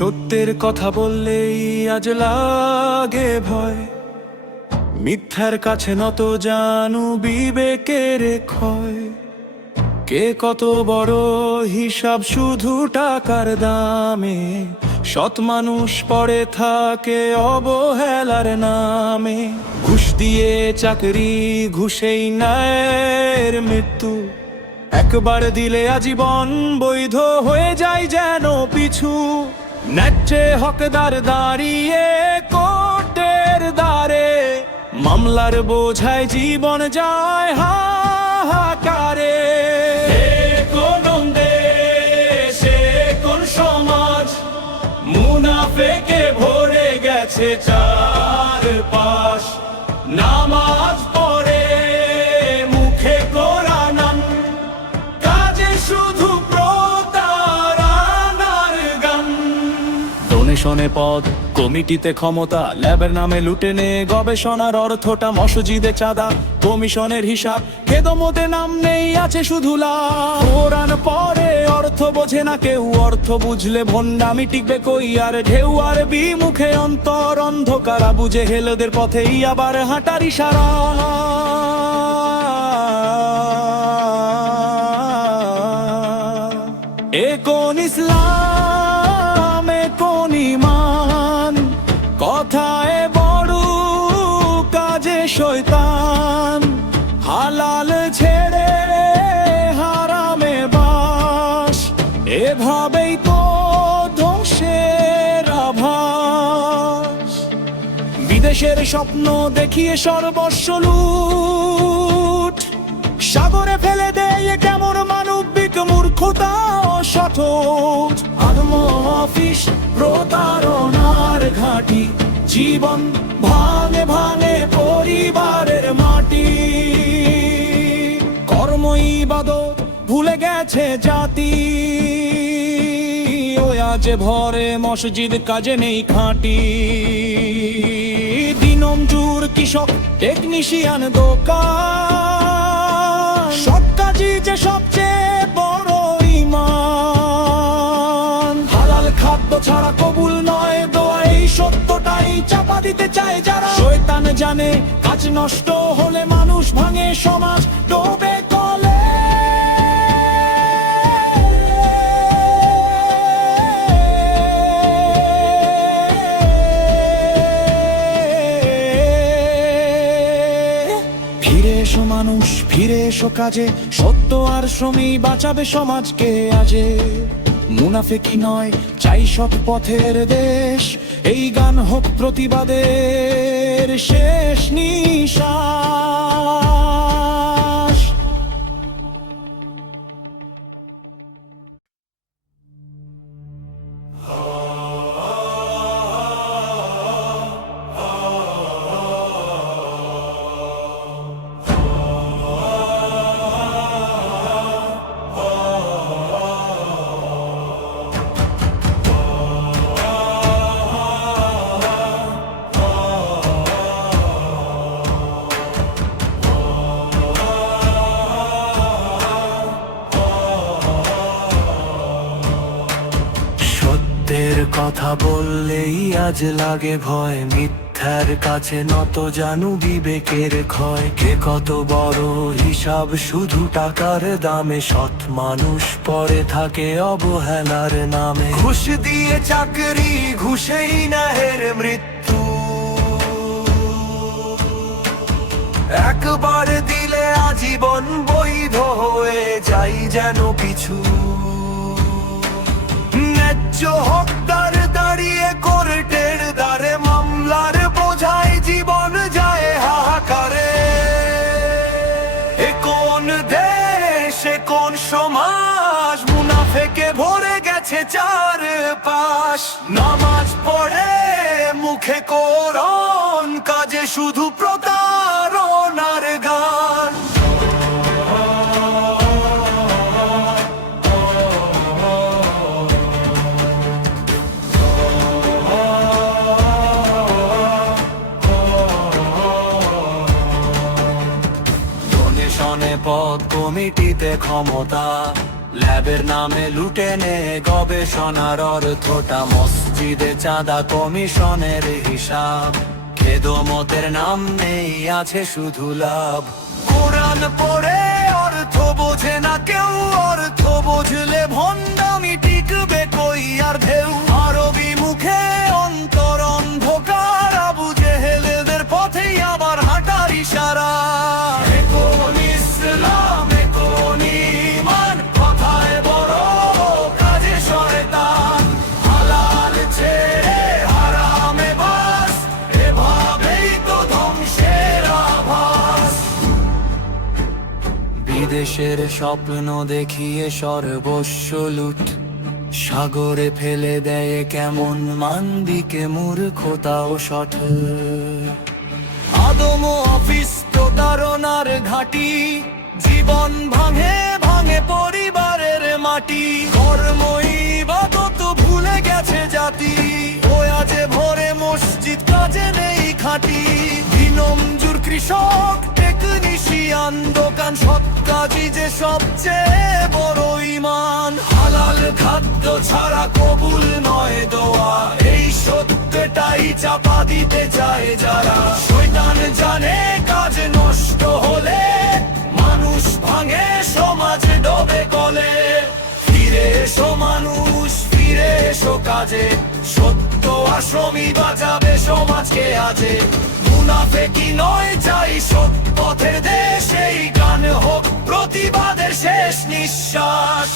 সত্যের কথা বললেই আজ লাগে ভয়, মিথ্যার কাছে নত জানু বিবেকের ক্ষয়। কে কত বড় হিসাব শুধু টাকার দামে, সৎ মানুষ পড়ে থাকে অবহেলার নামে। ঘুষ দিয়ে চাকরি, ঘুষেই ন্যায়ের মৃত্যু, একবার দিলে আজীবন বৈধ হয়ে যায় যেন পিছু। ন্যায্যে হকদার দাঁড়িয়ে কোর্টের দ্বারে, মামলার বোঝায় জীবন যায় হাহাকারে। কোন দেশে কোন সমাজ মুনাফেকে ভরে গেছে চারপাশ। নামাজ পড়ে মুখে কোরআন, কাজে শুধু প্রতারণার গান। ডোনেশনে পদ, কমিটিতে ক্ষমতা, ল্যাবের নামে লুটে নে গবেষণার অর্থটা। মসজিদে চাঁদা, কমিশনের হিসাব, খেদমতে নাম নেই, আছে শুধু লাভ। কোরআন পড়ে অর্থ বোঝে না কেউ, অর্থ বুঝলে ভণ্ডামি টিকবে কই আর। ঢেউ আর বিমুখে অন্তর অন্ধকার, বুঝে হেলদের পথেই আবার হাঁটার ইশারা। এ কোন ইসলাম, এ কোন ঈমান, কথায় বড় কাজে শয়তান। হালাল ছেড়ে হারামে বাস, এভাবেই তো ধ্বংসের আভাস। বিদেশের স্বপ্ন দেখিয়ে সর্বস্ব লুট, সাগরে ফেলে দেয় কেমন মানবিক মূর্খতা ও সঠোট। আদম অফিস প্রতারণার ঘাঁটি, জীবন ভাঙে ভাঙে পরিবারের মাটি। কর্ম ইবাদত ভুলে গেছে জাতি, ও আজ ভরে মসজিদ কাজে নেই খাঁটি। দিনমজুর কৃষক, টেকনিশিয়ান দোকান, সৎ কাজই যে সবচেয়ে বড় ঈমান। হালাল খাদ্য ছাড়া কবুল নয় দোয়া, এই সত্যটাই চাপা দিতে চায় যারা। শয়তান জানে কাজ নষ্ট হলে মানুষ ভাঙে, সমাজ ডোবে কলে। ফিরে এসো মানুষ, ফিরে এসো কাজে, সত্য আর শ্রমই বাঁচাবে সমাজকে আজে। মুনাফেকি নয়, চাই সৎ পথের দেশ, এই গান হোক প্রতিবাদের শেষ নিঃশ্বাস। কথা বললেই আজ লাগে ভয়, মিথ্যার কাছে নত জানু বিবেকের ক্ষয়। কে কত বড় হিসাব শুধু টাকার দামে, সৎ মানুষ পড়ে থাকে অবহেলার নামে। ঘুষ দিয়ে চাকরি, ঘুষেই ন্যায়ের মৃত্যু, একবার দিলে আজীবন বৈধ হয়ে যাই যেন পিছু। ন্যায্য হকদার দাঁড়িয়ে কোর্টের দ্বারে, মামলার বোঝায় জীবন যায় হাহাকারে। এ কোন দেশ, এ কোন সমাজ মুনাফেকে ভরে গেছে চারপাশ। নামাজ পড়ে মুখে কোরআন, কাজে শুধু প্রতারণার গান। পদ, কমিটিতে ক্ষমতা, ল্যাবের নামে লুটে নে গবেষণার অর্থটা, মসজিদে চাঁদা কমিশনের হিসাব, খেদমতের নাম নেই আছে শুধু লাভ। কোরআন পড়ে অর্থ বোঝে না কেউ, অর্থ বুঝলে ভণ্ডামি টিকবে কই আর ঢেউ। আরবি মুখে অন্তর অন্ধকার, আবু জেহেলদের পথেই আবার হাঁটার ইশারা। এখন ইসলাম এখন ঈমান, কথায় বড় কাজে শয়তান, হালাল ছেড়ে হারামে বাস, এভাবেই তো ধ্বংসের আভাস। বিদেশের স্বপ্ন দেখিয়ে সর্বস্ব লুট, সাগরে ফেলে দেয় কেমন মান্দিকে মূর্খতা ও সঠিক। আদম অফিস প্রতারণার ঘাঁটি, জীবন ভাঙে ভাঙে পরিবারের মাটি। কর্ম ইবাদত ভুলে গেছে জাতি, ওয়াজে ভরে মসজিদ কাজে নেই খাঁটি। দিনমজুর কৃষক টেকনিশিয়ান, দোকান সৎ কাজই যে সবচেয়ে বড় ঈমান। হালাল খাদ্য ছাড়া কবুল নয় দোয়া, এই সত্যটাই চাপা দিতে চায় যারা। শয়তান জানে কাজ নষ্ট হলে মানুষ ভাঙে, সমাজ ডোবে কলে। ফিরে এসো মানুষ, ফিরে এসো কাজে, সত্য আশ্রমী বাঁচাবে সমাজকে আজে। মুনাফেকি নয় চাই সৎ পথের দেশ, এই গান হোক প্রতিবাদের শেষ নিঃশ্বাস।